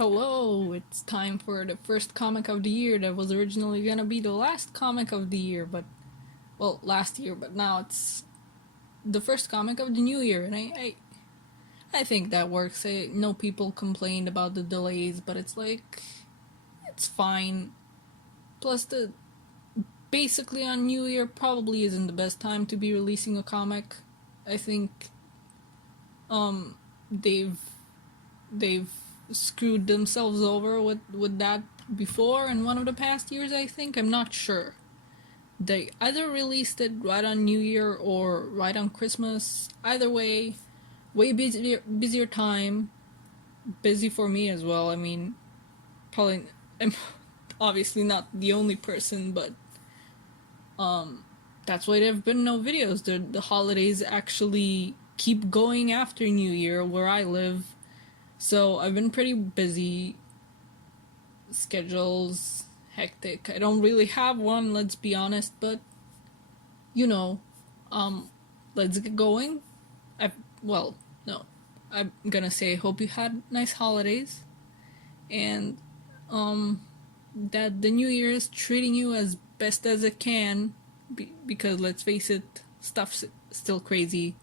Hello, it's time for the first comic of the year that was originally gonna be the last comic of the year, last year, but now it's the first comic of the new year, and I think that works. I know people complained about the delays, but it's like, it's fine. Plus, the basically on New Year probably isn't the best time to be releasing a comic. I think, um, they've they've screwed themselves over with that before in one of the past years. I think, I'm not sure, they either released it right on New Year or right on Christmas. Either way, way busier time. Busy for me as well. I mean, probably I'm obviously not the only person, but that's why there have been no videos. The holidays actually keep going after New Year where I live. So I've been pretty busy. Schedules hectic. I don't really have one, let's be honest, but you know, um let's get going. I well, no. I'm gonna say hope you had nice holidays and um that the new year is treating you as best as it can because let's face it, stuff's still crazy.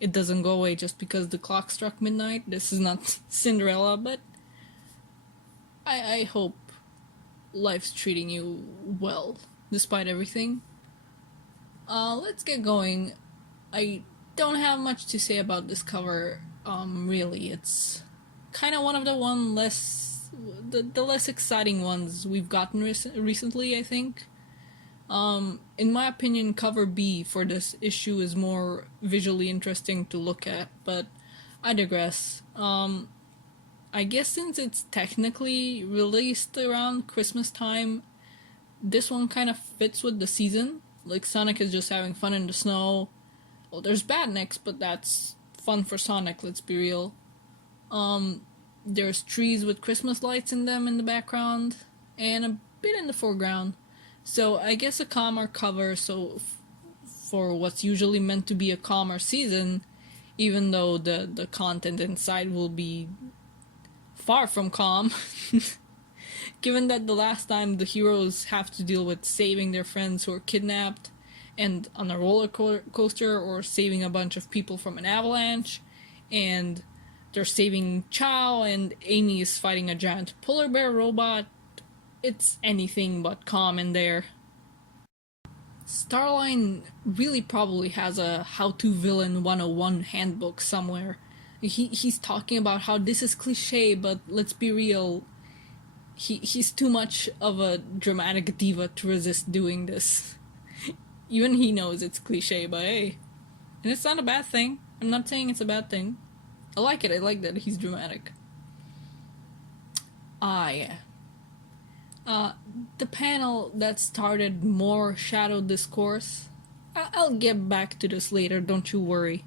It doesn't go away just because the clock struck midnight. This is not Cinderella, but I hope life's treating you well despite everything. Let's get going. I don't have much to say about this cover. Really, it's kind of one of the the less exciting ones we've gotten recently. I think. In my opinion, cover B for this issue is more visually interesting to look at, but I digress. I guess since it's technically released around Christmas time, this one kind of fits with the season. Like, Sonic is just having fun in the snow. Well, there's Badniks, but that's fun for Sonic, let's be real. There's trees with Christmas lights in them in the background, and a bit in the foreground. So I guess a calmer cover, for what's usually meant to be a calmer season, even though the content inside will be far from calm. Given that the last time the heroes have to deal with saving their friends who are kidnapped and on a roller coaster, or saving a bunch of people from an avalanche, and they're saving Chow and Amy is fighting a giant polar bear robot, it's anything but calm in there. Starline really probably has a how-to villain 101 handbook somewhere. He's talking about how this is cliche, but let's be real, he's too much of a dramatic diva to resist doing this. Even he knows it's cliche, but hey. And it's not a bad thing. I'm not saying it's a bad thing. I like it. I like that he's dramatic. Yeah. The panel that started more shadow discourse. I'll get back to this later, don't you worry.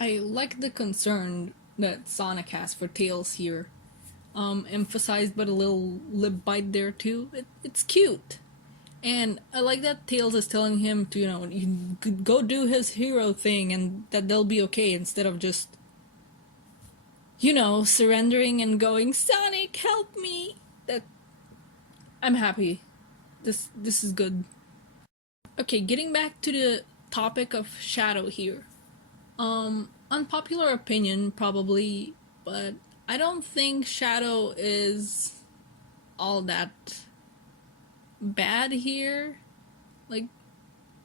I like the concern that Sonic has for Tails here. Emphasized by the little lip bite there too. It's cute. And I like that Tails is telling him to, you could go do his hero thing and that they'll be okay, instead of just, surrendering and going, Sonic, help me! That I'm happy. This is good. Okay, getting back to the topic of Shadow here. Unpopular opinion, probably, but I don't think Shadow is all that bad here. Like,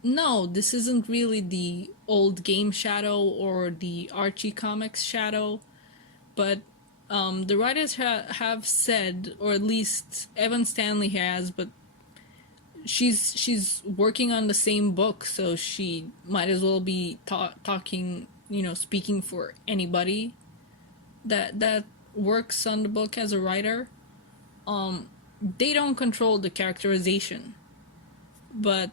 no, this isn't really the old game Shadow or the Archie comics Shadow, but the writers have said, or at least Evan Stanley has, but she's working on the same book, so she might as well be talking, speaking for anybody that works on the book as a writer. They don't control the characterization, but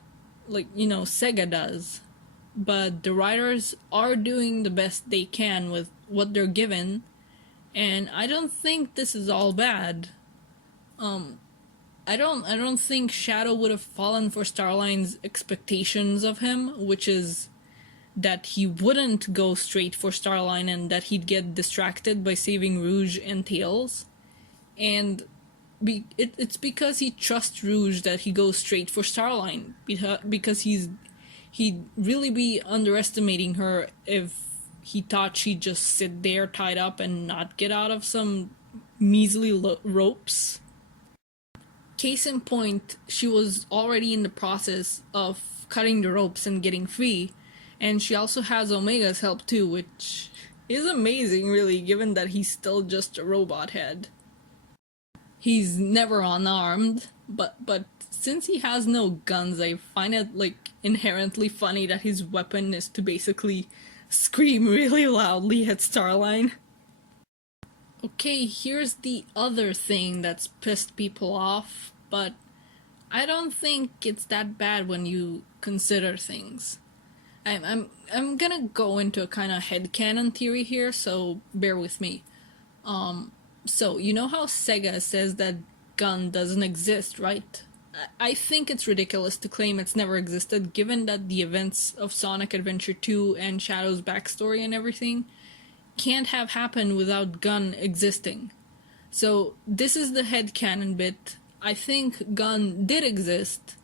Sega does. But the writers are doing the best they can with what they're given, and I don't think this is all bad. I don't think Shadow would have fallen for Starline's expectations of him, which is that he wouldn't go straight for Starline and that he'd get distracted by saving Rouge and Tails. And it's because he trusts Rouge that he goes straight for Starline, because he'd really be underestimating her if he thought she'd just sit there tied up and not get out of some measly ropes. Case in point, she was already in the process of cutting the ropes and getting free, and she also has Omega's help too, which is amazing, really, given that he's still just a robot head. He's never unarmed, but since he has no guns, I find it inherently funny that his weapon is to basically scream really loudly at Starline. Okay, here's the other thing that's pissed people off, but I don't think it's that bad when you consider things. I'm gonna go into a kind of headcanon theory here, so bear with me. So you know how Sega says that gun doesn't exist, right? I think it's ridiculous to claim it's never existed, given that the events of Sonic Adventure 2 and Shadow's backstory and everything can't have happened without Gun existing. So this is the headcanon bit. I think Gun did exist,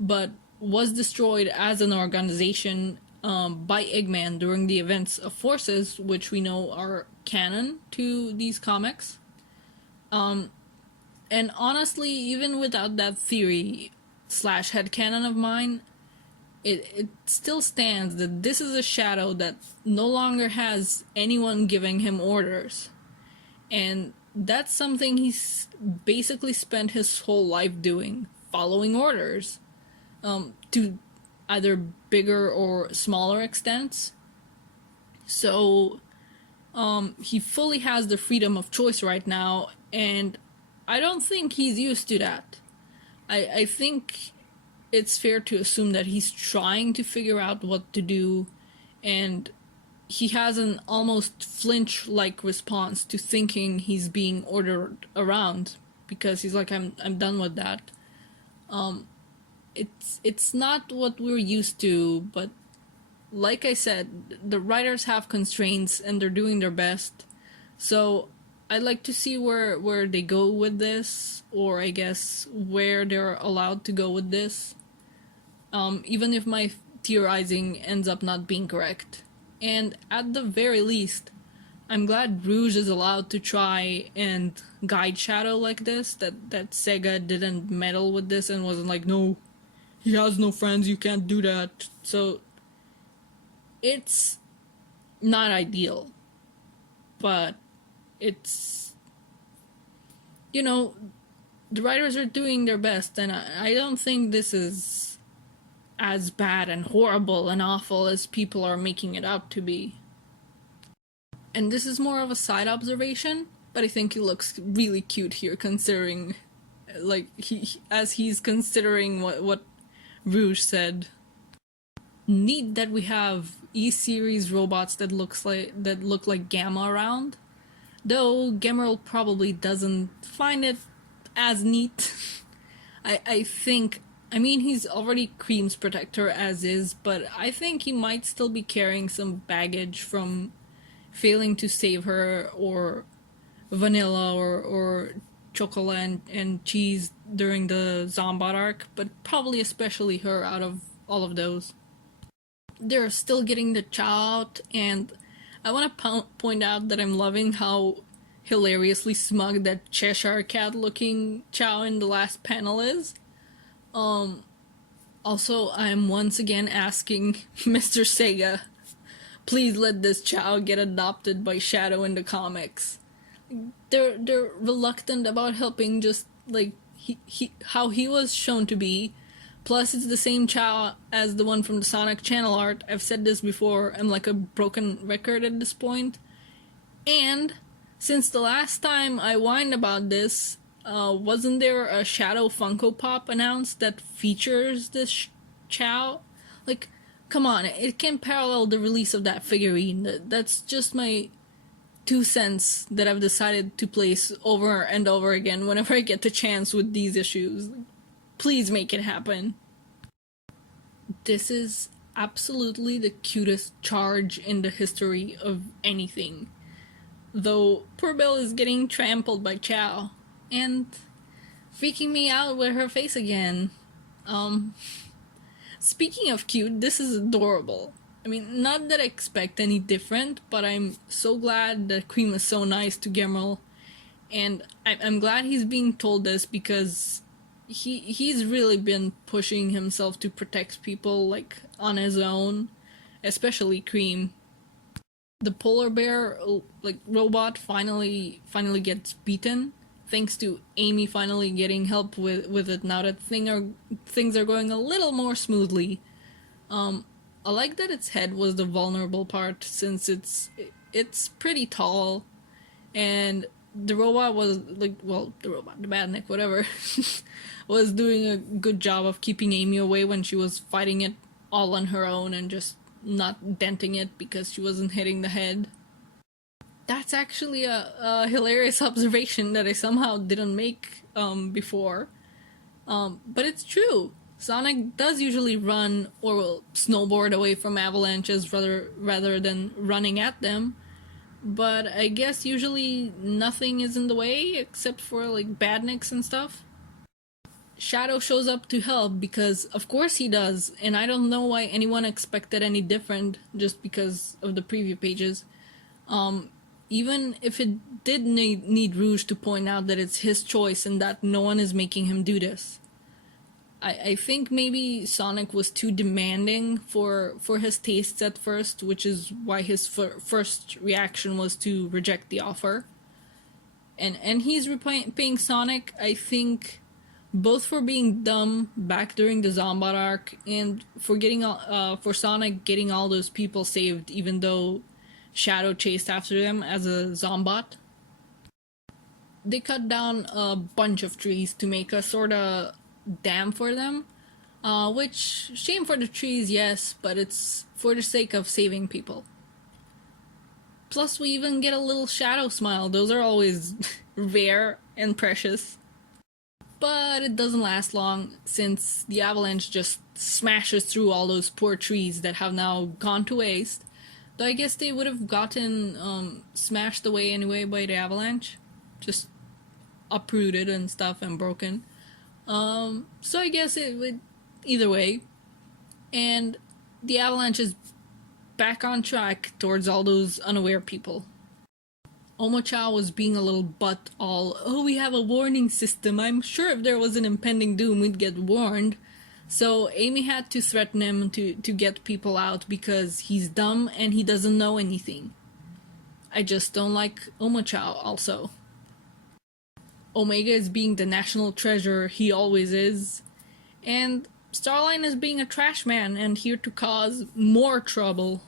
but was destroyed as an organization by Eggman during the events of Forces, which we know are canon to these comics. And honestly, even without that theory / headcanon of mine, it still stands that this is a Shadow that no longer has anyone giving him orders. And that's something he's basically spent his whole life doing, following orders, to either bigger or smaller extents. So, he fully has the freedom of choice right now, and I don't think he's used to that. I think it's fair to assume that he's trying to figure out what to do, and he has an almost flinch-like response to thinking he's being ordered around, because he's like, I'm done with that. It's not what we're used to, but like I said, the writers have constraints and they're doing their best. So I'd like to see where they go with this, or I guess where they're allowed to go with this. Even if my theorizing ends up not being correct. And at the very least, I'm glad Rouge is allowed to try and guide Shadow like this, that Sega didn't meddle with this and wasn't like, no, he has no friends, you can't do that. So it's not ideal, but it's, the writers are doing their best, and I don't think this is as bad and horrible and awful as people are making it out to be. And this is more of a side observation, but I think he looks really cute here, considering, he's considering what Rouge said. Neat that we have E-series robots that look like Gamma around, though Gamma probably doesn't find it as neat. I mean, he's already Cream's protector as is, but I think he might still be carrying some baggage from failing to save her, or Vanilla, or Chocolate and Cheese during the Zombot arc, but probably especially her out of all of those. They're still getting the Chow out, and I want to point out that I'm loving how hilariously smug that Cheshire Cat looking Chow in the last panel is. Also, I'm once again asking Mr. Sega, please let this Chow get adopted by Shadow in the comics. They're reluctant about helping, just like how he was shown to be. Plus, it's the same Chow as the one from the Sonic channel art. I've said this before, I'm like a broken record at this point. And since the last time I whined about this, wasn't there a Shadow Funko Pop announced that features this Chow? Like, come on, it can parallel the release of that figurine. That's just my 2 cents that I've decided to place over and over again whenever I get the chance with these issues. Please make it happen. This is absolutely the cutest charge in the history of anything. Though poor Bill is getting trampled by Chow. and freaking me out with her face again. Um, Speaking of cute, this is adorable. I mean, not that I expect any different, but I'm so glad that Cream is so nice to Gemerl, and I'm glad he's being told this because he's really been pushing himself to protect people like on his own, especially Cream. The polar bear like robot finally gets beaten thanks to Amy finally getting help with it now that things are going a little more smoothly. I like that its head was the vulnerable part since it's pretty tall, and the robot was like, well, the badnik, whatever, was doing a good job of keeping Amy away when she was fighting it all on her own and just not denting it because she wasn't hitting the head. That's actually a hilarious observation that I somehow didn't make before. But it's true. Sonic does usually run or will snowboard away from avalanches rather than running at them. But I guess usually nothing is in the way except for like badniks and stuff. Shadow shows up to help because of course he does, and I don't know why anyone expected any different just because of the preview pages. Even if it did need Rouge to point out that it's his choice and that no one is making him do this. I think maybe Sonic was too demanding for his tastes at first, which is why his first reaction was to reject the offer. And he's repaying Sonic, I think, both for being dumb back during the Zombot arc and for for Sonic getting all those people saved, even though Shadow chased after them as a Zombot. They cut down a bunch of trees to make a sort of dam for them, which, shame for the trees, yes, but it's for the sake of saving people. Plus, we even get a little Shadow smile. Those are always rare and precious. But it doesn't last long, since the avalanche just smashes through all those poor trees that have now gone to waste. Though I guess they would have gotten smashed away anyway by the avalanche. Just uprooted and stuff and broken. So I guess it would either way. And the avalanche is back on track towards all those unaware people. Omochao was being a little butt all, oh, we have a warning system. I'm sure if there was an impending doom, we'd get warned. So Amy had to threaten him to get people out because he's dumb and he doesn't know anything. I just don't like Omochao also. Omega is being the national treasure he always is. And Starline is being a trash man and here to cause more trouble.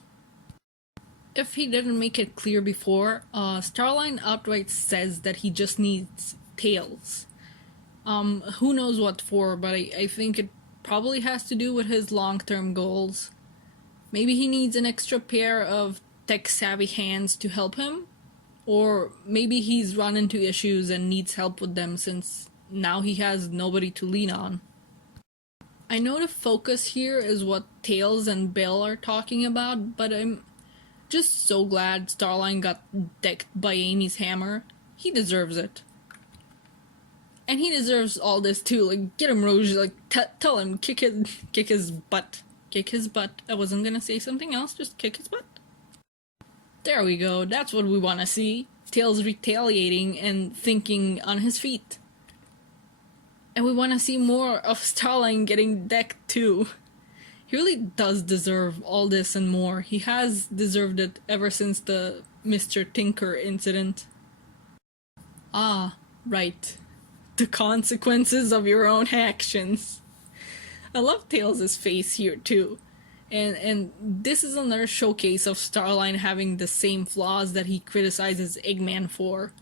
If he didn't make it clear before, Starline outright says that he just needs Tails. Who knows what for, but I think it probably has to do with his long-term goals. Maybe he needs an extra pair of tech-savvy hands to help him? Or maybe he's run into issues and needs help with them since now he has nobody to lean on. I know the focus here is what Tails and Bill are talking about, but I'm just so glad Starline got decked by Amy's hammer. He deserves it. And he deserves all this too. Like, get him, Rouge. Like, tell him, kick his butt. Kick his butt. I wasn't gonna say something else, just kick his butt. There we go, that's what we wanna see. Tails retaliating and thinking on his feet. And we wanna see more of Starline getting decked too. He really does deserve all this and more. He has deserved it ever since the Mr. Tinker incident. Ah, right. The consequences of your own actions. I love Tails' face here too. And this is another showcase of Starline having the same flaws that he criticizes Eggman for.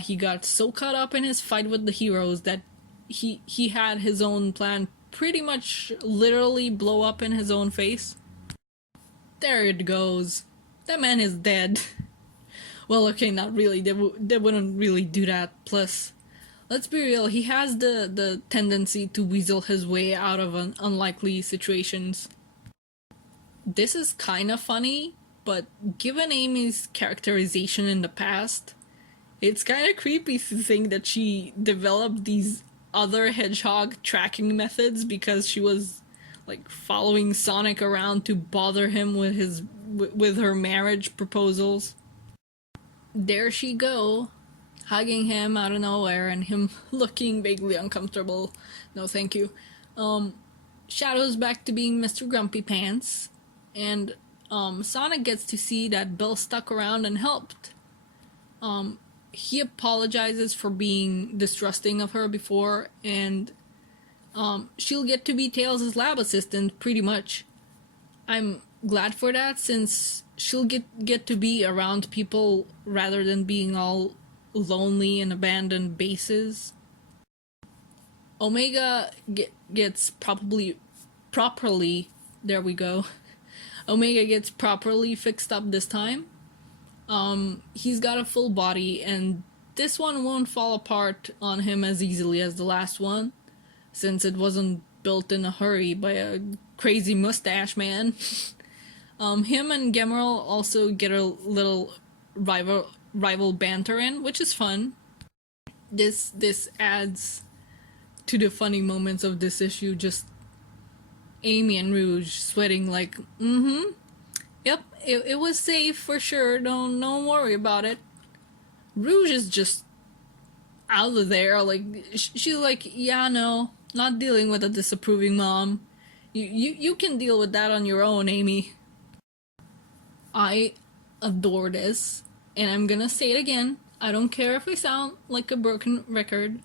He got so caught up in his fight with the heroes that he had his own plan pretty much literally blow up in his own face. There it goes. That man is dead. Well, okay, not really. They wouldn't really do that. Plus, let's be real, he has the tendency to weasel his way out of unlikely situations. This is kind of funny, but given Amy's characterization in the past, It's kind of creepy to think that she developed these other hedgehog tracking methods because she was like following Sonic around to bother him with with her marriage proposals. There she go, hugging him out of nowhere and him looking vaguely uncomfortable. No, thank you. Shadow's back to being Mr. Grumpy Pants, and Sonic gets to see that Bill stuck around and helped. He apologizes for being distrusting of her before, and she'll get to be Tails' lab assistant pretty much. I'm glad for that, since she'll get to be around people rather than being all lonely in abandoned bases. Omega gets properly, there we go. Omega gets properly fixed up this time. He's got a full body, and this one won't fall apart on him as easily as the last one, since it wasn't built in a hurry by a crazy mustache man. Him and Gemerl also get a little rival banter in, which is fun. This adds to the funny moments of this issue, just Amy and Rouge sweating like, yep, it was safe for sure, don't worry about it. Rouge is just out of there, like, she's like, yeah, no, not dealing with a disapproving mom. You can deal with that on your own, Amy. I adore this, and I'm gonna say it again, I don't care if I sound like a broken record.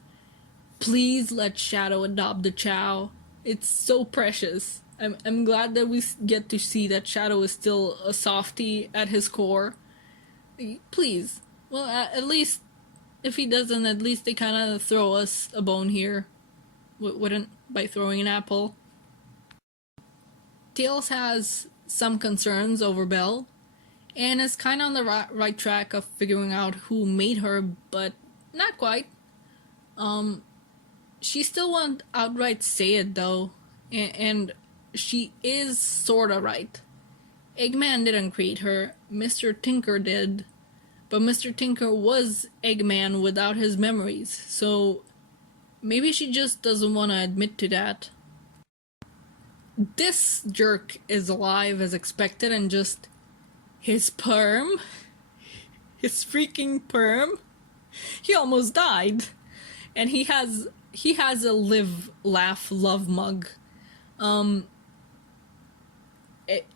Please let Shadow adopt the Chow. It's so precious. I'm glad that we get to see that Shadow is still a softie at his core. Please. Well, at least, if he doesn't, at least they kind of throw us a bone here. Wouldn't by throwing an apple. Tails has some concerns over Belle, and is kind of on the right track of figuring out who made her, but not quite. She still won't outright say it though, and she is sorta right. Eggman didn't create her, Mr. Tinker did, but Mr. Tinker was Eggman without his memories, so maybe she just doesn't want to admit to that. This jerk is alive as expected, and just his perm, his freaking perm, he almost died, and he has a live, laugh, love mug.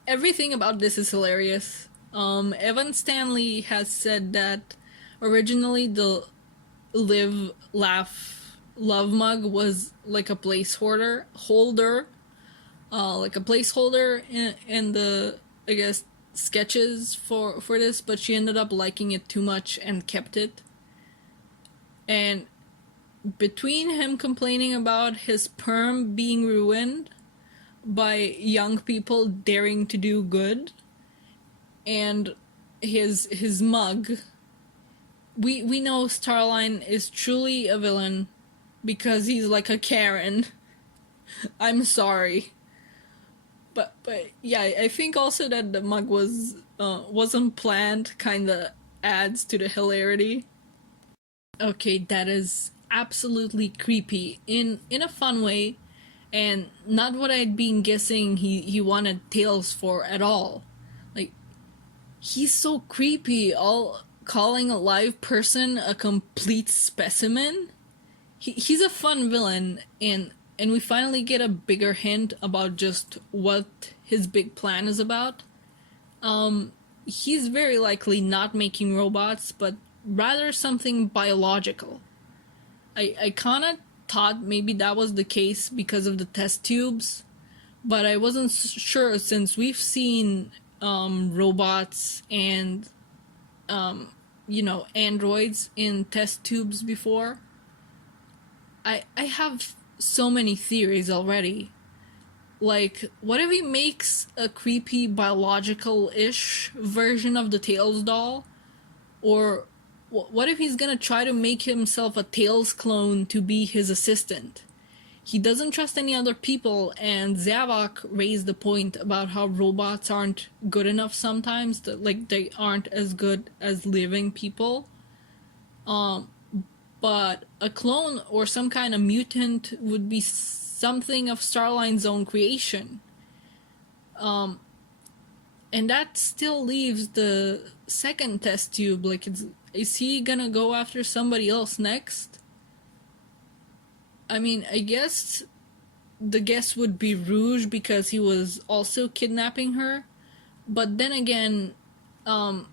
Everything about this is hilarious. Evan Stanley has said that originally the live, laugh, love mug was like a placeholder, like a placeholder in the, I guess, sketches for this, but she ended up liking it too much and kept it. And between him complaining about his perm being ruined by young people daring to do good, and his mug, we know Starline is truly a villain because he's like a Karen. I'm sorry. But yeah, I think also that the mug wasn't planned kinda adds to the hilarity. Okay, that is absolutely creepy in a fun way, and not what I'd been guessing he wanted Tails for at all. Like, he's so creepy, all calling a live person a complete specimen. He's a fun villain, and we finally get a bigger hint about just what his big plan is about. He's very likely not making robots, but rather something biological. I kinda thought maybe that was the case because of the test tubes, but I wasn't sure since we've seen robots and androids in test tubes before. I have so many theories already. Like, what if he makes a creepy biological-ish version of the Tails doll? Or what if he's gonna try to make himself a Tails clone to be his assistant? He doesn't trust any other people, and Zavok raised the point about how robots aren't good enough sometimes, that, like, they aren't as good as living people. Um, but a clone or some kind of mutant would be something of Starline's own creation. Um, and that still leaves the second test tube. Like, is he gonna go after somebody else next? I mean, I guess the guess would be Rouge because he was also kidnapping her. But then again, um,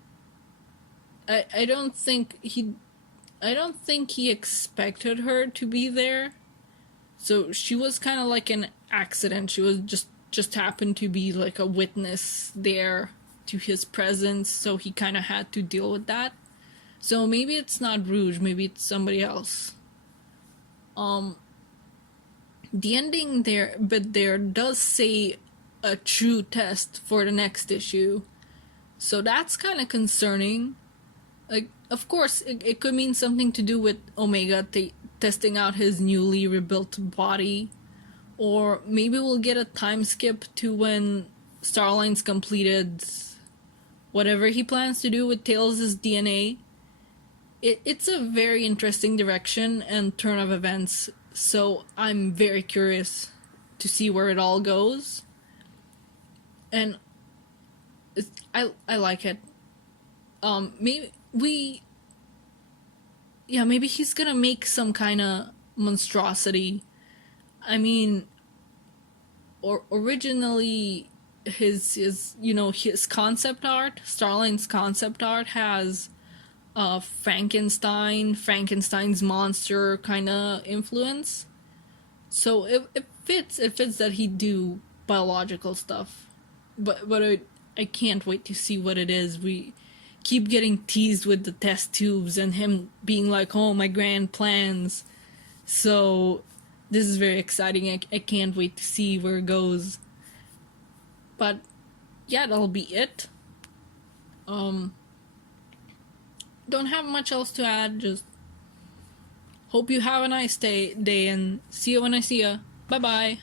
I don't think he expected her to be there. So she was kind of like an accident. She was just happened to be like a witness there to his presence, so he kind of had to deal with that. So maybe it's not Rouge, maybe it's somebody else. Um the ending there does say a true test for the next issue. So that's kind of concerning. Like, of course, it could mean something to do with Omega testing out his newly rebuilt body, or maybe we'll get a time skip to when Starline's completed whatever he plans to do with Tails' DNA. It's a very interesting direction and turn of events, so I'm very curious to see where it all goes. And I like it. Maybe maybe he's gonna make some kind of monstrosity. I mean, or originally his concept art, Starline's concept art has Frankenstein's monster kind of influence. So it fits that he do biological stuff. But I can't wait to see what it is. We keep getting teased with the test tubes and him being like, "Oh, my grand plans." So this is very exciting. I can't wait to see where it goes. But yeah, that'll be it. Um, don't have much else to add. Just hope you have a nice day and see you when I see ya. Bye bye.